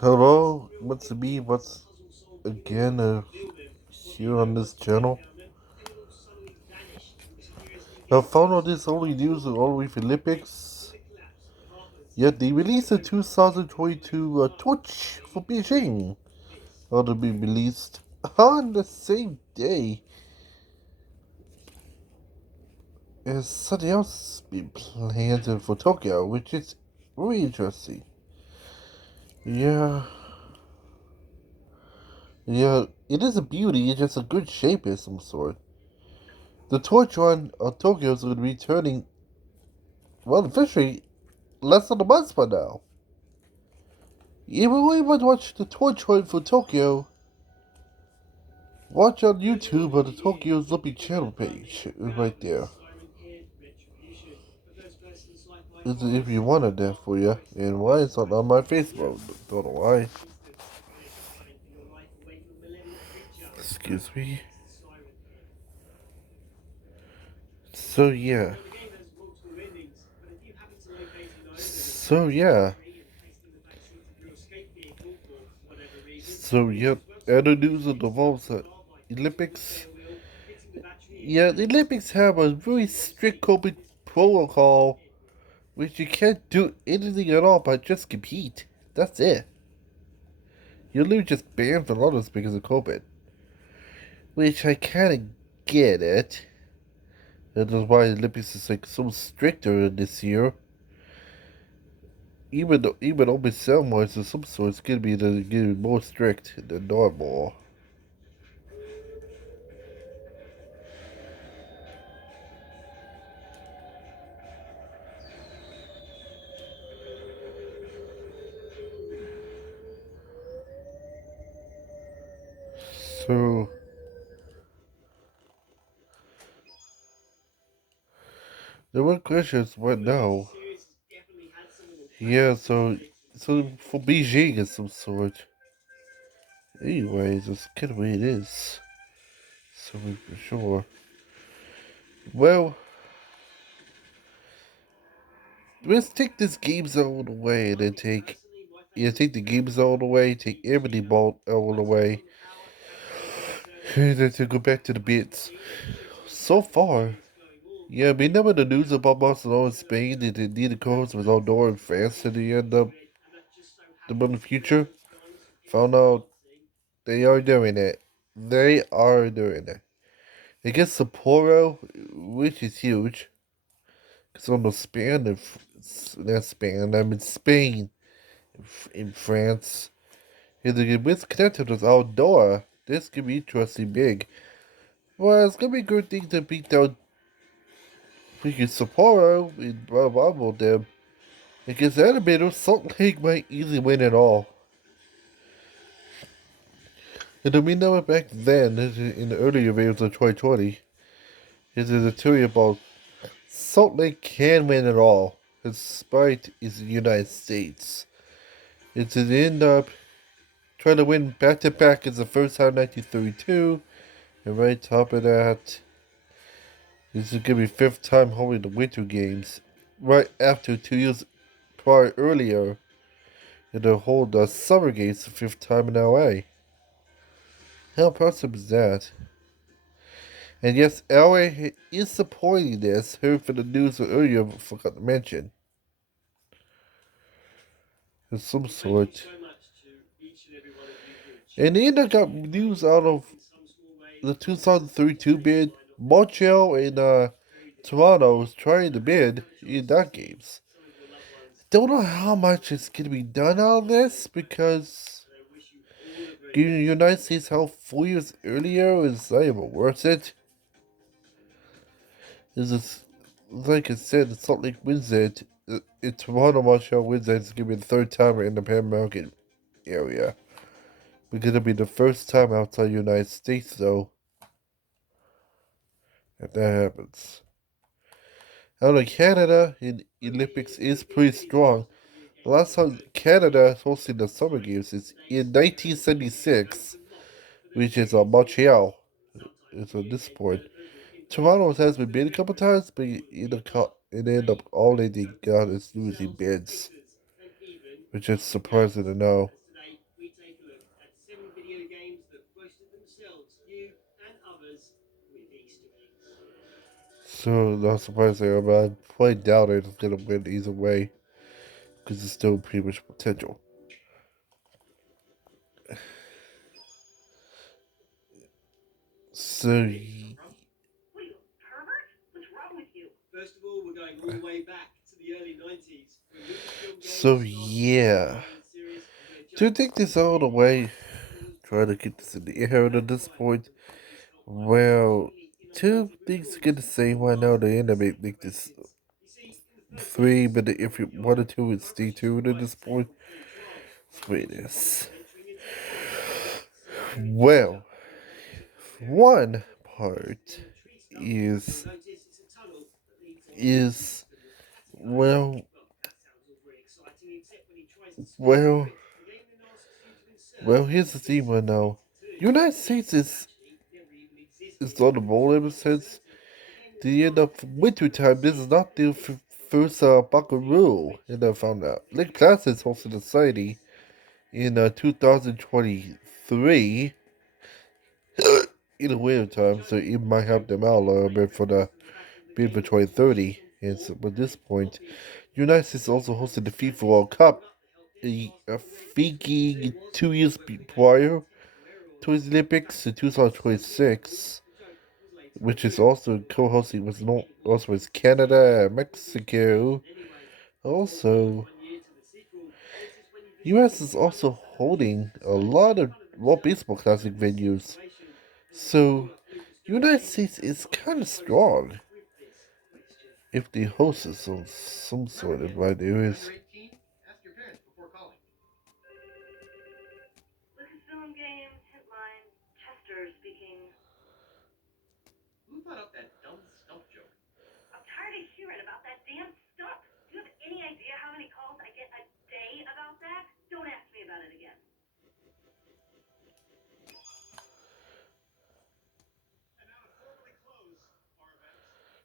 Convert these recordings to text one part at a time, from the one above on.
Hello, what's me? What's again here on this channel? I found out this only news all the way for Olympics. Yet they released the 2022 Torch for Beijing. Ought to be released on the same day as something else being planned for Tokyo, which is really interesting. Yeah, yeah, it is a beauty. It's just a good shape of some sort. The torch run of Tokyo is going to be returning, well, officially less than a month from now. If you really want to watch the torch run for Tokyo, watch on YouTube on the Tokyo Olympic channel page. Right there. If you wanted that for you. And why it's not on my Facebook. Don't know why. Excuse me. So yeah. So yeah. So yeah. Other news that involves the Olympics. Yeah, the Olympics have a very strict COVID protocol, which you can't do anything at all but just compete. That's it. You're literally just banned from others because of COVID. Which I kinda get it. That is why the Olympics is like so stricter this year. Even open ceremonies of some sort, it's gonna be more strict than normal. So the one question is what now? Yeah, so for Beijing of some sort. Anyways, that's kind of way it is. So for sure. Well, let's take this game zone away and then take the game zone away, take everything ball all away, and then to go back to the bits. So far, yeah, we know in the news about Barcelona and Spain that they need the coach was outdoor in France at the end of the future. Found out they are doing it. They are doing it. Against Sapporo, which is huge. Because on the Spain, not Spain, I mean Spain, in France. If the misconnected was outdoor, this could be interesting big. Well, it's gonna be a good thing to beat down freaking Sapporo in Bravo them. Against Animators, Salt Lake might easily win it all. And we know it back then, in the earlier videos of 2020, is a theory about Salt Lake can win it all, despite it's the United States. It's an end up trying to win back to back is the first time in 1932, and right top of that, this is gonna be fifth time holding the Winter Games, right after 2 years prior earlier, and to hold the Summer Games the fifth time in LA. How impressive is that? And yes, LA is supporting this. Heard from the news earlier, forgot to mention. Of some sort. And then I got news out of the 2032 bid. Montreal and Toronto was trying to bid in that games. Don't know how much is going to be done out of this because the United States held 4 years earlier is not even worth it. This is, like I said, the Salt Lake wins it. In Toronto, Montreal wins it. It's going to be the third time in the Pan American area. We're going to be the first time outside the United States, though, if that happens. Out of Canada in Olympics is pretty strong. The last time Canada hosted the Summer Games is in 1976, which is Montreal. It's on this point. Toronto has been bid a couple times, but it ended up all they got is losing bids, which is surprising to know. So not surprising, but I quite doubt it's gonna win either way because it's still pretty much potential. So, yeah. To take this all the way, try to keep this in the air at this point. Well, two things get the same right now. The end make this three, but if you wanted to, it's stay tuned at this point. Wait, this. Well, one part is is well well here's the thing right now. United States is on the roll ever since the end of winter time. This is not the first Buckaroo, and I found out. Lake Placid hosted a society in 2023 in the winter time, so it might help them out a little bit for the bid for 2030. And so at this point, United States also hosted the FIFA World Cup, thinking 2 years prior to the Olympics in 2026, which is also co-hosting with Canada and Mexico. Also, US is also holding a lot of World Baseball Classic venues, so United States is kind of strong if they host some sort of right areas.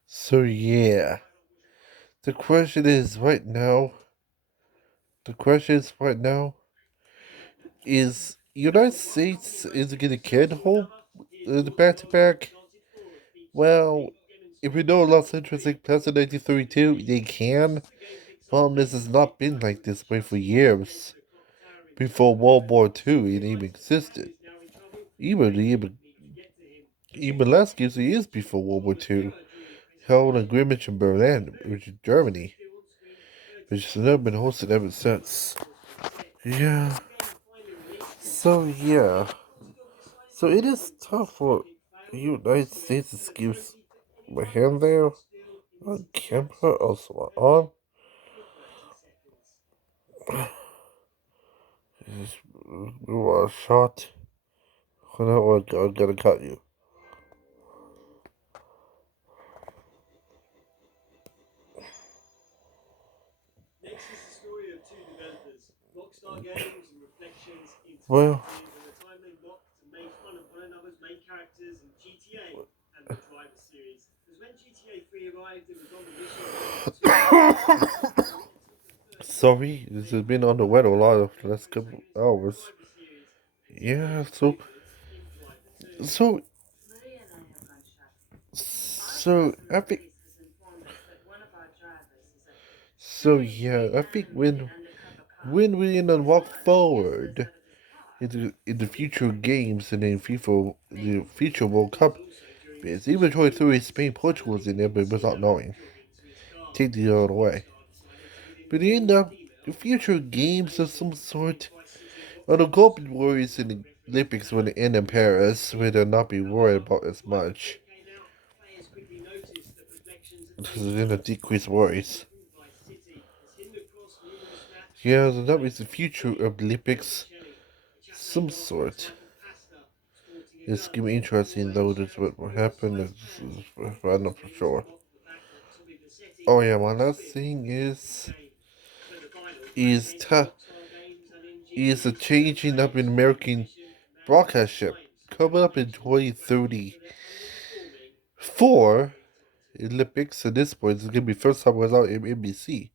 So yeah, the question is right now. The question is right now is United States is it gonna can hold the back to back? Well, if we know Los Angeles like past 1932, they can. Problem is, it's not been like this way for years. Before World War II, it even existed. Even last year, years before World War II, held in Greenwich in Berlin, which is Germany, which has never been hosted ever since. Yeah. So yeah. So it is tough for the United States excuse my hand there on camera, also on. We were shot. When I'm gonna cut you. Well, sorry, this has been on the weather a lot of the last couple hours. Yeah, so, I think, yeah, I think when we gonna walk forward in the future games and in the future World Cup, it's even 23 Spain, Portugal is in there, but without knowing, take the other way. But in the future games of some sort, well, the Golden Warriors in the Olympics will end in Paris, where they'll not be worried about as much. Because they're gonna decrease worries. Yeah, so that means the future of the Olympics, some sort. It's gonna be interesting though. That's what will happen. I know for sure. Oh yeah, one last thing is ta- is a changing up in American broadcast ship coming up in 2034. Olympics at this point it's gonna be first time without NBC.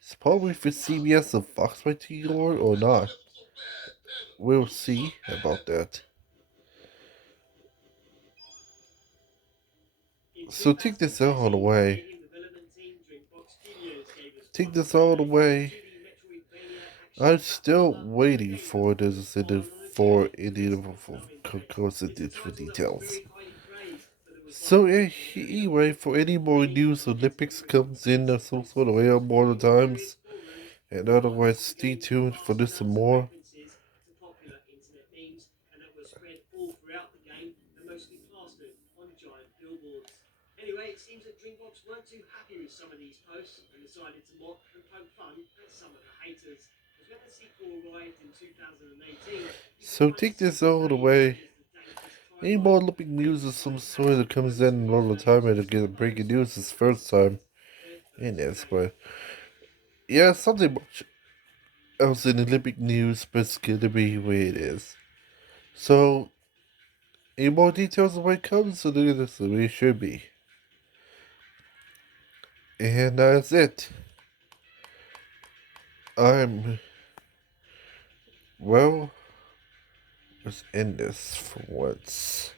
It's probably for CBS and Fox by TV or not. We'll see about that. So take this all the way. Take this all the way. I'm still waiting for this for any for details. So anyway, for any more news, Olympics comes in some sort of way more times. And otherwise, stay tuned for this and more. So take this all the way. Any more Olympic news of some sort that comes in all the time and get breaking news this first time. And that's why. Yeah, something much else in Olympic news, but it's gonna be where it is. So, any more details of what comes? So this is the way it should be. And that's it. I'm well. Let's end this for once.